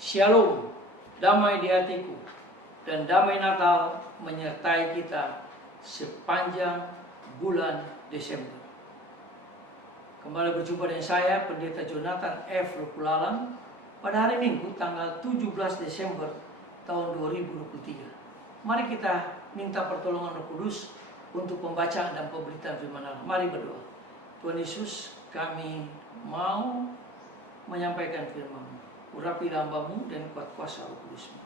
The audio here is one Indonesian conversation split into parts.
Shalom, damai di hatiku, dan damai Natal menyertai kita sepanjang bulan Desember. Kembali berjumpa dengan saya, Pendeta Jonathan F. Lukulalang, pada hari Minggu tanggal 17 Desember tahun 2023. Mari kita minta pertolongan Roh Kudus untuk pembacaan dan pemberitaan firman Allah. Mari berdoa. Tuhan Yesus, kami mau menyampaikan firman-Mu. Urapi hamba-Mu dan kuat kuasa Roh Kudus-Mu.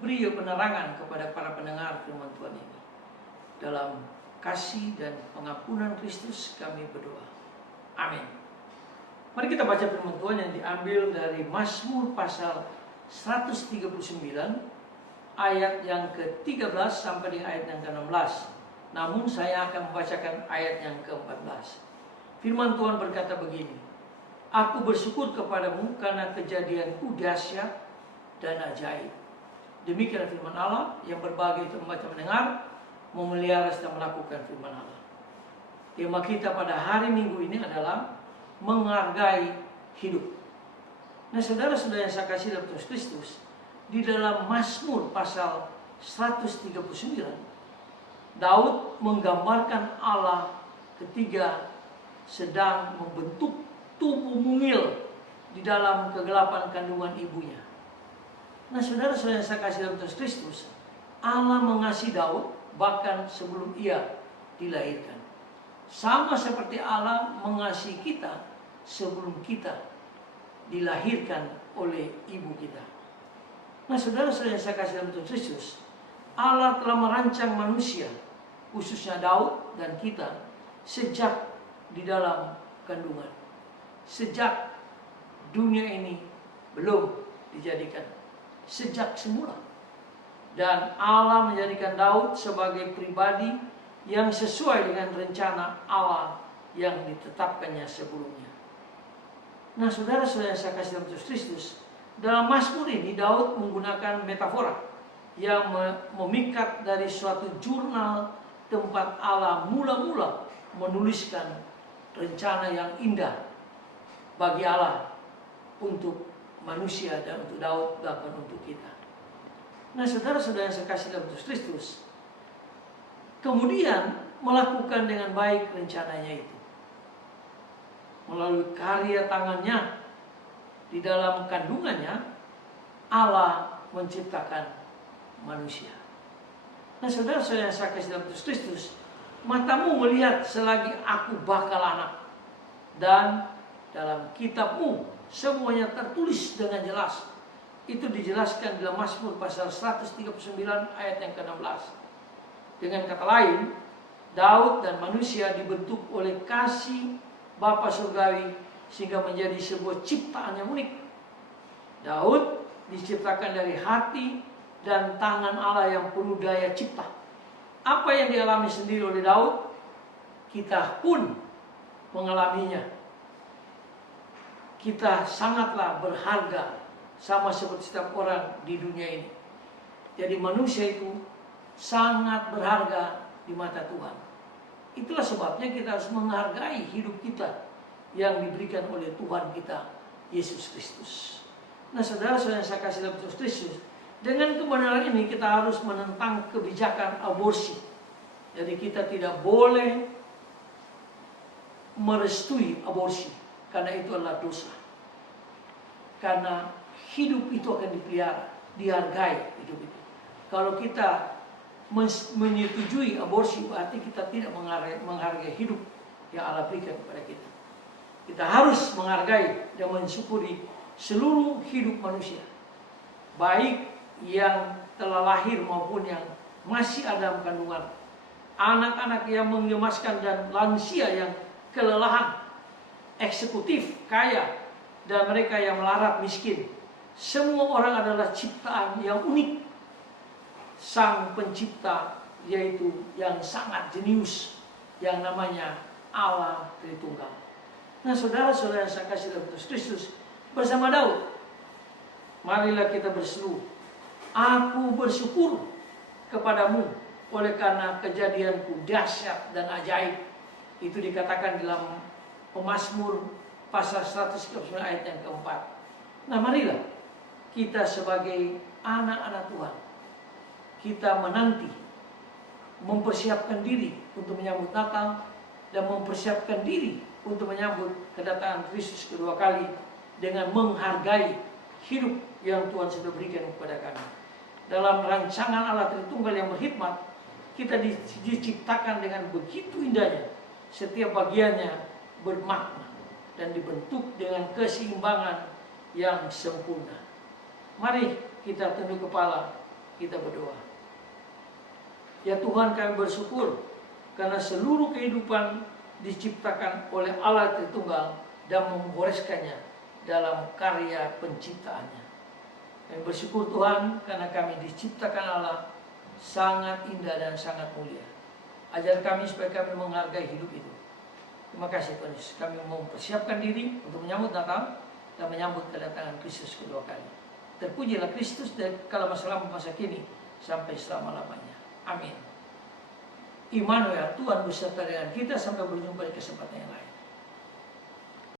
Beri penerangan kepada para pendengar firman Tuhan ini. Dalam kasih dan pengampunan Kristus kami berdoa. Amin. Mari kita baca firman Tuhan yang diambil dari Mazmur pasal 139 ayat yang ke-13 sampai dengan ayat yang ke-16. Namun saya akan membacakan ayat yang ke-14. Firman Tuhan berkata begini: Aku bersyukur kepadamu karena kejadianku dahsyat dan ajaib. Demikian firman Allah yang berbagi untuk membaca mendengar, memelihara serta melakukan firman Allah. Tema kita pada hari Minggu ini adalah menghargai hidup. Nah, saudara-saudara yang saya kasih dalam Tuhan Kristus, di dalam Mazmur pasal 139, Daud menggambarkan Allah ketika sedang membentuk tubuh mungil di dalam kegelapan kandungan ibunya. Nah, saudara-saudara yang saya kasih dalam Tuhan Kristus, Allah mengasihi Daud bahkan sebelum ia dilahirkan. Sama seperti Allah mengasihi kita sebelum kita dilahirkan oleh ibu kita. Nah, saudara-saudara yang saya kasih dalam Tuhan Kristus, Allah telah merancang manusia, khususnya Daud dan kita, sejak di dalam kandungan. Sejak dunia ini belum dijadikan, sejak semula. Dan Allah menjadikan Daud sebagai pribadi yang sesuai dengan rencana Allah yang ditetapkannya sebelumnya. Nah, saudara-saudara yang saya kasih dalam Yesus Kristus, dalam Mazmur ini Daud menggunakan metafora yang memikat dari suatu jurnal tempat Allah mula-mula menuliskan rencana yang indah bagi Allah untuk manusia dan untuk Daud bahkan untuk kita. Nah, saudara-saudara yang saya kasih dalam Yesus Kristus, kemudian melakukan dengan baik rencananya itu. Melalui karya tangannya di dalam kandungannya, Allah menciptakan manusia. Nah, saudara-saudara yang saya kasih dalam Yesus Kristus, matamu melihat selagi aku bakal anak, dan dalam kitabmu semuanya tertulis dengan jelas. Itu dijelaskan dalam Mazmur pasal 139 ayat yang ke-16. Dengan kata lain, Daud dan manusia dibentuk oleh kasih Bapa surgawi sehingga menjadi sebuah ciptaan yang unik. Daud diciptakan dari hati dan tangan Allah yang penuh daya cipta. Apa yang dialami sendiri oleh Daud, kita pun mengalaminya. Kita sangatlah berharga sama seperti setiap orang di dunia ini. Jadi manusia itu sangat berharga di mata Tuhan. Itulah sebabnya kita harus menghargai hidup kita yang diberikan oleh Tuhan kita, Yesus Kristus. Nah, saudara-saudara yang saya kasih dalam Yesus Kristus, dengan kebenaran ini kita harus menentang kebijakan aborsi. Jadi kita tidak boleh merestui aborsi, karena itu adalah dosa. Karena hidup itu akan dipelihara, dihargai hidup itu. Kalau kita menyetujui aborsi, berarti kita tidak menghargai hidup yang Allah berikan kepada kita. Kita harus menghargai dan mensyukuri seluruh hidup manusia, baik yang telah lahir maupun yang masih ada dalam kandungan, anak-anak yang mengemaskan dan lansia yang kelelahan, eksekutif, kaya, dan mereka yang melarat miskin. Semua orang adalah ciptaan yang unik. Sang pencipta yaitu yang sangat jenius, yang namanya Allah Tritunggal. Nah, saudara-saudara yang saya kasih dalam Yesus Kristus, bersama Daud, marilah kita berseru, aku bersyukur kepadamu oleh karena kejadianku dahsyat dan ajaib. Itu dikatakan dalam Mazmur pasal 139 ayat yang keempat. Nah, marilah kita sebagai anak-anak Tuhan, kita menanti, mempersiapkan diri untuk menyambut Natal dan mempersiapkan diri untuk menyambut kedatangan Kristus kedua kali dengan menghargai hidup yang Tuhan sudah berikan kepada kami. Dalam rancangan Allah Tritunggal yang berhikmat, kita diciptakan dengan begitu indahnya. Setiap bagiannya bermakna dan dibentuk dengan keseimbangan yang sempurna. Mari kita tunduk kepala, kita berdoa. Ya Tuhan, kami bersyukur karena seluruh kehidupan diciptakan oleh Allah Tritunggal dan menggoreskannya dalam karya penciptaannya. Kami bersyukur Tuhan karena kami diciptakan Allah sangat indah dan sangat mulia. Ajar kami supaya kami menghargai hidup itu. Terima kasih Tuhan Yesus. Kami mau mempersiapkan diri untuk menyambut Natal dan menyambut kedatangan Kristus kedua kali. Terpujilah Kristus dari kala masa lampau masa kini sampai selama-lamanya. Amin. Immanuel, Tuhan beserta dengan kita sampai berjumpa di kesempatan yang lain.